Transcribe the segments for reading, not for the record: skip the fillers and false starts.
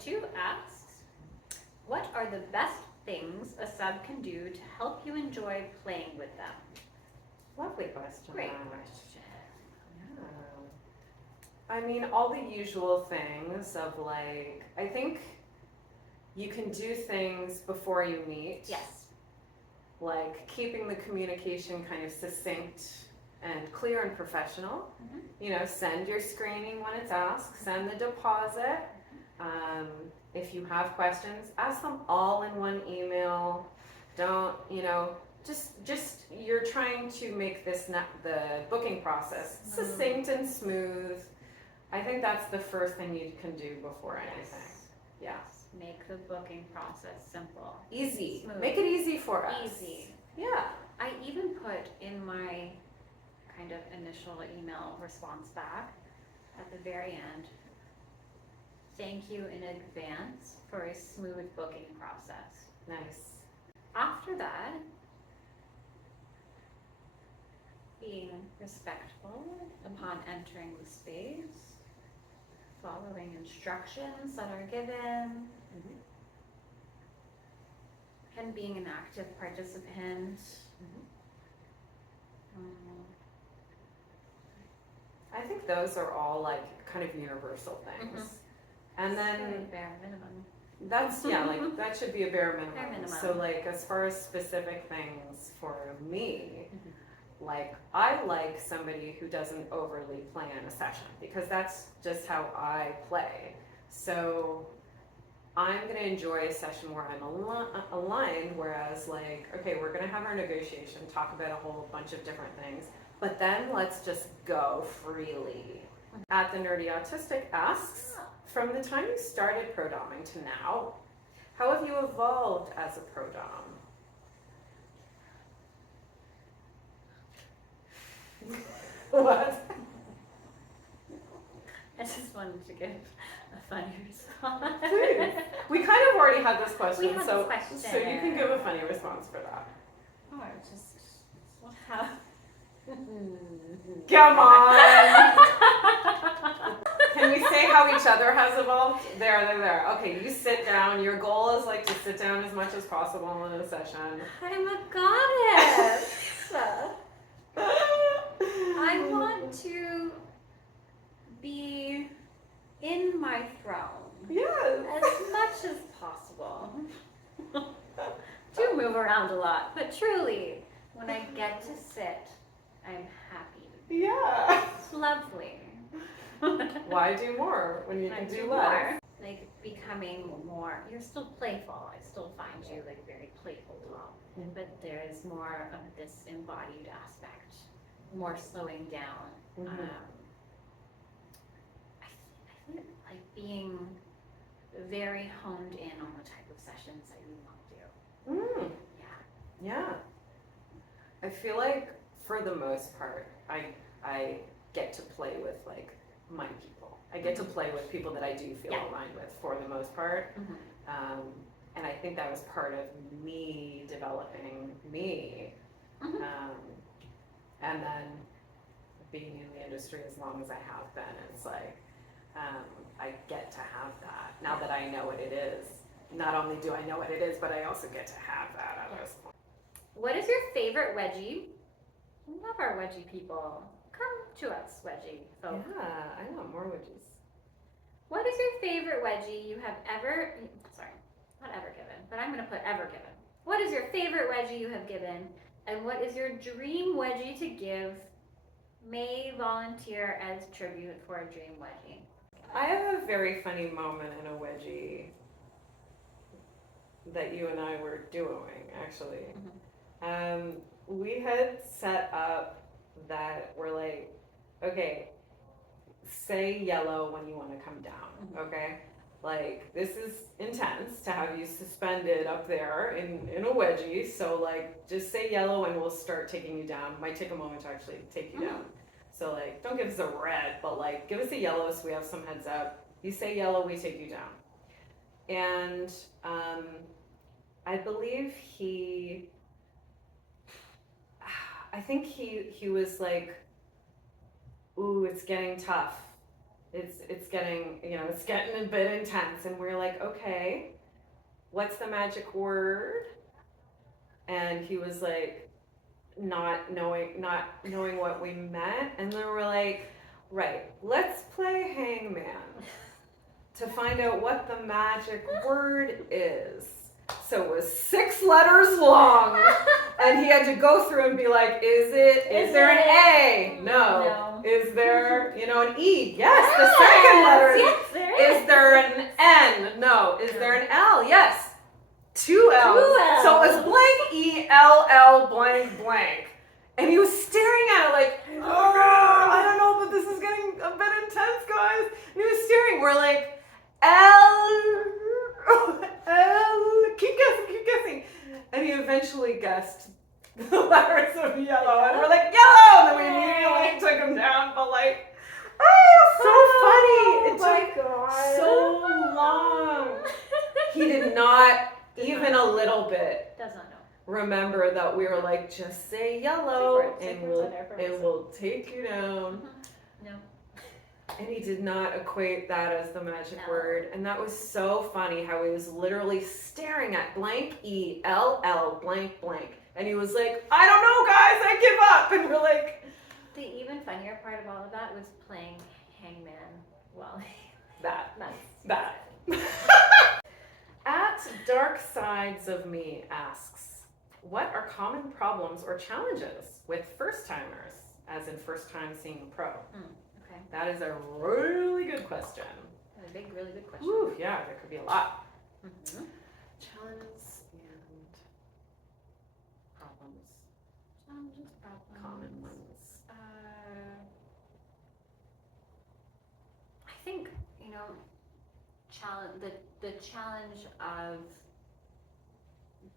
2 asks, what are the best things a sub can do to help you enjoy playing with them? Lovely question. Great question. Yeah. I mean, all the usual things of like, I think you can do things before you meet. Yes. Like keeping the communication kind of succinct and clear and professional. Mhm. You know, send your screening when it's asked, send the deposit. If you have questions, ask them all in one email. Don't, you know, just you're trying to make this the booking process succinct and smooth. I think that's the first thing you can do before anything. Yeah. Make the booking process simple. Easy. Smooth. Make it easy for us. Easy. Yeah. I even put in my kind of initial email response back at the very end, thank you in advance for a smooth booking process. Nice. After that, being respectful upon entering the space, following instructions that are given, and being an active participant. I think those are all like kind of universal things. And then bare minimum. that's, yeah, like that should be a bare minimum. Bare minimum. So like as far as specific things for me, like I like somebody who doesn't overly plan a session because that's just how I play. So I'm going to enjoy a session where I'm aligned, whereas like, okay, we're going to have our negotiation, talk about a whole bunch of different things, but then let's just go freely. At the Nerdy Autistic asks, from the time you started pro-doming to now, how have you evolved as a pro-dom? What? I just wanted to give a funny response. Please. We kind of already had this question, We had so, this question. so you can give a funny response for that. Oh, just how? Come on! Can we say how each other has evolved? There. Okay, you sit down. Your goal is like to sit down as much as possible in a session. I'm a goddess. I want to be in my throne. Yes. As much as possible. Do move around a lot, but truly, when I get to sit, I'm happy. Yeah. It's lovely. Why do more when you can do less? More. Like becoming more, you're still playful. I still find you like very playful, Tom. But there is more of this embodied aspect, more slowing down. I think like being very honed in on the type of sessions that you want to do. Yeah. I feel like for the most part, I get to play with like my people. I get to play with people that I do feel aligned with for the most part. And I think that was part of me developing me. And then being in the industry as long as I have been, it's like I get to have that. Now that I know what it is, not only do I know what it is, but I also get to have that at this point. What is your favorite wedgie? We love our wedgie people. Come to us, wedgie folk. Yeah, I want more wedgies. What is your favorite wedgie you have ever, sorry, not ever given, but I'm going to put ever given. What is your favorite wedgie you have given? And what is your dream wedgie to give? May volunteer as tribute for a dream wedgie. I have a very funny moment in a wedgie that you and I were doing, actually. We had set up that we're like, okay, say yellow when you want to come down, okay? Like, this is intense to have you suspended up there in a wedgie, so like, just say yellow and we'll start taking you down. Might take a moment to actually take you down. So like, don't give us a red, but like, give us a yellow so we have some heads up. You say yellow, we take you down. And I believe I think he was like, ooh, it's getting tough. it's getting, it's getting a bit intense. And we're like, okay, what's the magic word? And he was like, not knowing what we meant. And then we're like, right, let's play hangman to find out what the magic word is. So it was 6 letters long, and he had to go through and be like, is there an A? No. Is there, an E? Yes, the second letter. Yes, there Is there an N? No. Is there an L? Yes. 2 L's. 2 L's. So it was blank E-L-L blank blank. And he was staring at it like, oh, I don't know, but this is getting a bit intense, guys. And he was staring. We're like, L, keep guessing. And he eventually guessed the letters of yellow. And we're like, yellow! And then we immediately took him down, but like, so funny. It took so long. He did not even a little bit does not know. remember that we were like, just say yellow Safe and words we'll take you down. No. And he did not equate that as the magic No. word. And that was so funny how he was literally staring at blank E-L-L blank blank. And he was like, I don't know, guys, I give up. And we're like, The even funnier part of all of that was playing hangman while that. That's At Dark Sides of Me asks, what are common problems or challenges with first timers, as in first time seeing a pro? Okay. That is a really good question. A big, really good question. Ooh, yeah, there could be a lot. Mm-hmm. Challenges and problems. Challenges, problems. Common ones. I think, the challenge of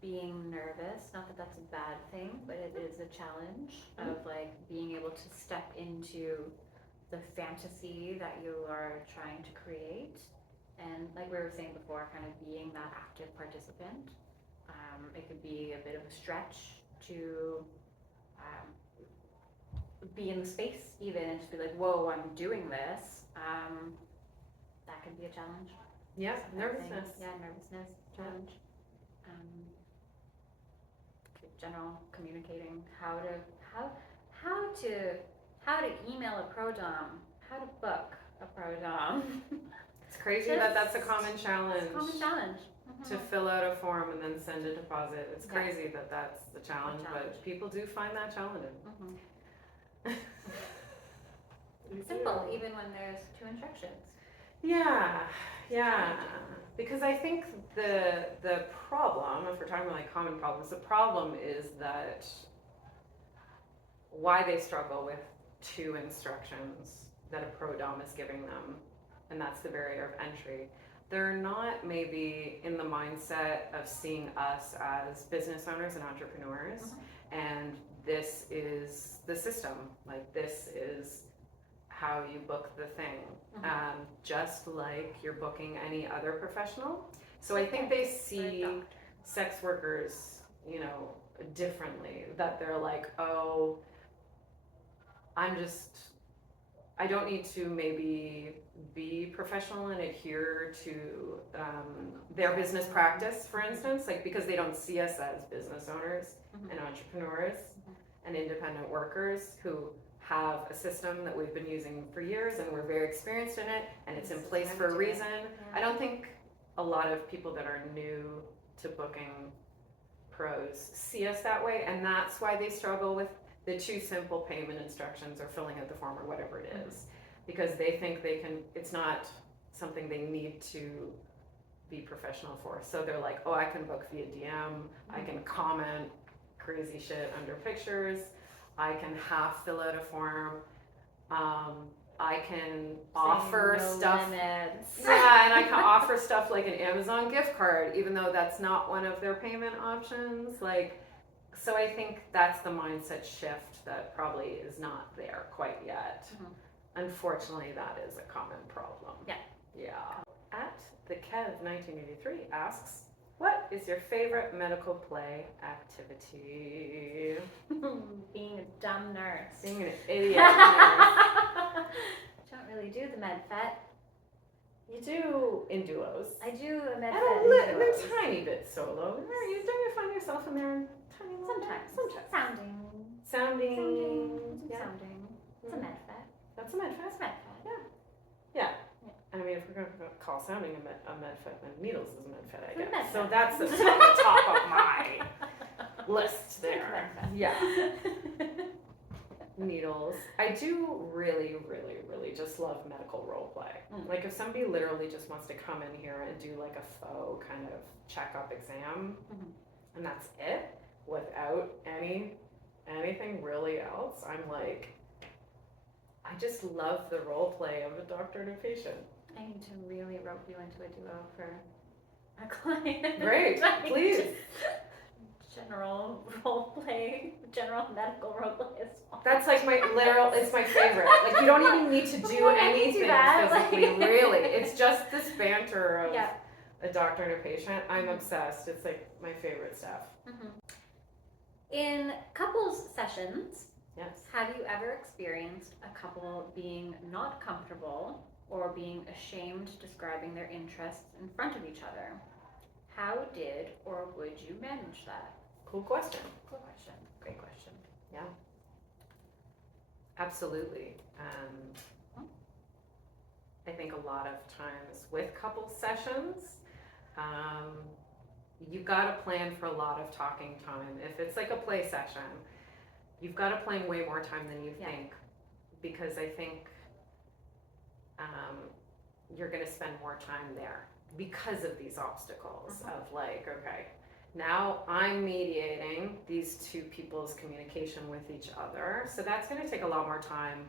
being nervous, not that that's a bad thing, but it is a challenge of like being able to step into the fantasy that you are trying to create. And like we were saying before, kind of being that active participant. It could be a bit of a stretch to be in the space even and just be like, whoa, I'm doing this. That could be a challenge. Yeah, So I nervousness. think, yeah, nervousness, challenge. General communicating, how to email a pro dom, how to book a pro dom. It's crazy that that's a common challenge. It's a common challenge. To fill out a form and then send a deposit. It's Yeah. crazy that that's the challenge, but people do find that challenging. Simple, even when there's 2 instructions. Yeah. Because I think the problem, if we're talking about like common problems, the problem is that why they struggle with 2 instructions that a pro dom is giving them, and that's the barrier of entry. They're not maybe in the mindset of seeing us as business owners and entrepreneurs, and this is the system. Like, this is how you book the thing, just like you're booking any other professional. So I think they see sex workers, differently, that they're like, oh, I don't need to maybe be professional and adhere to their business practice, for instance, like, because they don't see us as business owners and entrepreneurs and independent workers who have a system that we've been using for years and we're very experienced in it and it's in place for a reason. I don't think a lot of people that are new to booking pros see us that way, and that's why they struggle with the 2 simple payment instructions or filling out the form or whatever it is, because they think it's not something they need to be professional for. So they're like, oh, I can book via DM, I can comment crazy shit under pictures, I can half fill out a form, I can offer stuff. Yeah, and I can offer stuff like an Amazon gift card, even though that's not one of their payment options. Like, so I think that's the mindset shift that probably is not there quite yet. Unfortunately, that is a common problem. Yeah. At the Kev 1983 asks, what is your favorite medical play activity? Being a dumb nurse. Being an idiot nurse. Don't really do the med fet. You do in duos. I do a med And fet. a tiny bit solo. Don't you find yourself in there tiny little Sometimes. Sometimes. Sounding. Sounding. Yeah. Sounding. It's a med fet. That's a med It's fet. med fet. Yeah. I mean, if we're going to call sounding a med fet, then needles is a med fet, I It's a guess. med So fet. that's at the top of my list there. Med fet. Yeah. Needles. I do really, really, really just love medical role play. Like if somebody literally just wants to come in here and do like a faux kind of checkup exam, and that's it, without anything really else, I'm like, I just love the role play of a doctor and a patient. I need to really rope you into a duo for a client. Great, please. General role play, general medical role play as well. That's like it's my favorite. Like you don't even need to do anything physically, really. It's just this banter of a doctor and a patient. I'm obsessed. It's like my favorite stuff. In couples sessions, yes, have you ever experienced a couple being not comfortable or being ashamed describing their interests in front of each other? How did or would you manage that? Cool question. Cool question. Great question. Yeah. Absolutely. I think a lot of times with couple sessions, you've got to plan for a lot of talking time. If it's like a play session, you've got to plan way more time than you think, because I think you're going to spend more time there because of these obstacles of like, okay, now I'm mediating these two people's communication with each other. So that's going to take a lot more time,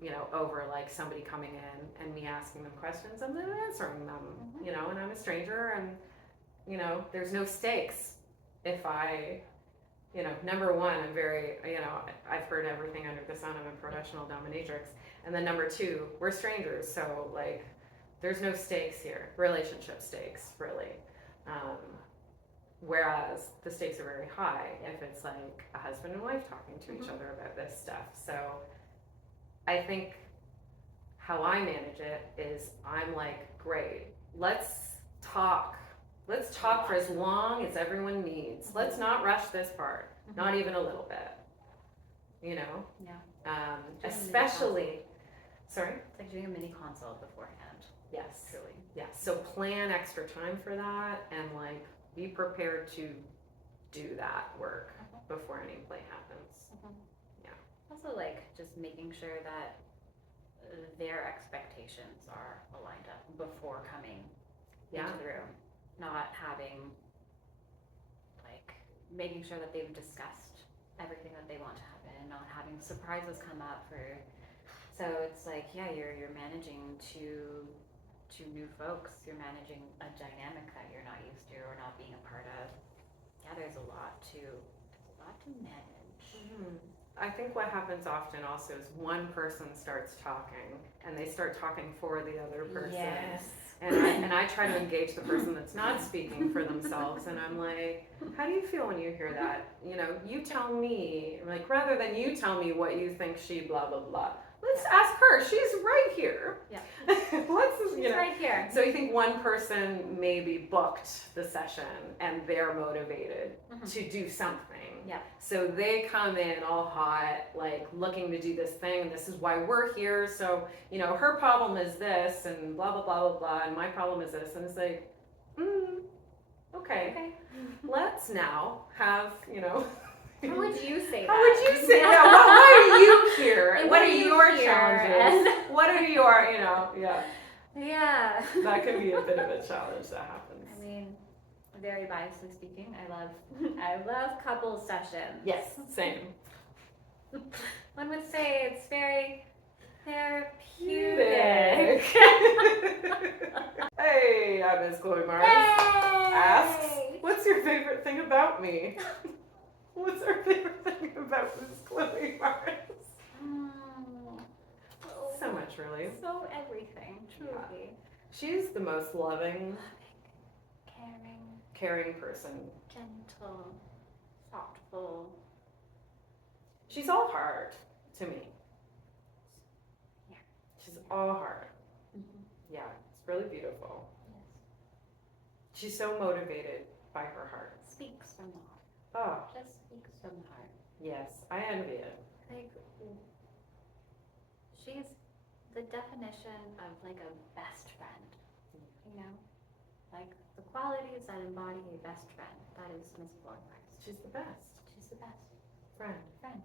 you know, over like somebody coming in and me asking them questions and then answering them, you know, and I'm a stranger and, you know, there's no stakes. If I, you know, number one, I'm very, you know, I've heard everything under the sun. I'm a professional dominatrix. And then number two, we're strangers. So like, there's no stakes here, relationship stakes, really. Whereas the stakes are very high if it's like a husband and wife talking to each other about this stuff. So I think how I manage it is I'm like, great, let's talk. Let's talk for as long as everyone needs. Let's not rush this part, not even a little bit, you know? Yeah. Especially, sorry? It's like doing a mini consult beforehand. Yes. Truly. Yeah, so plan extra time for that and like be prepared to do that work before any play happens. Yeah. Also like just making sure that their expectations are aligned up before coming into the room. Not having, like, making sure that they've discussed everything that they want to happen, not having surprises come up so it's like, yeah, you're managing two new folks, you're managing a dynamic that you're not used to or not being a part of. Yeah, there's a lot to manage. I think what happens often also is one person starts talking and they start talking for the other person. Yes. And I try to engage the person that's not speaking for themselves, and I'm like, how do you feel when you hear that? You know, you tell me, like, rather than you tell me what you think she blah, blah, blah. Let's ask her. She's right here. Yeah. She's right here. So you think one person maybe booked the session and they're motivated to do something. Yeah. So they come in all hot, like looking to do this thing, and this is why we're here. So, you know, her problem is this and blah, blah, blah, blah, blah, and my problem is this. And it's like, okay. Let's now have, you know. How would you say that? How would you say that? Why are you here? And what are your here? challenges? What are your, you know, yeah. Yeah. That can be a bit of a challenge that happens. I mean, very biasly speaking, I love couples sessions. Yes, same. One would say it's very therapeutic. Hey, I'm Ms. Chloe Mars. Asks, what's your favorite thing about me? What's our favorite thing about Ms. Chloe Mars? So much, really. So everything, truly. Yeah. She's the most loving, caring person. Gentle, thoughtful. She's all heart to me. She's all heart. Mhm. Yeah, it's really beautiful. Yes. She's so motivated by her heart. Speaks from the heart. Oh, Just speaks from the heart. yes, I envy it. Like, she's the definition of like a best friend. You know? Like the qualities that embody a best friend. That is Miss Borgward. She's the best She's the best friend. friend.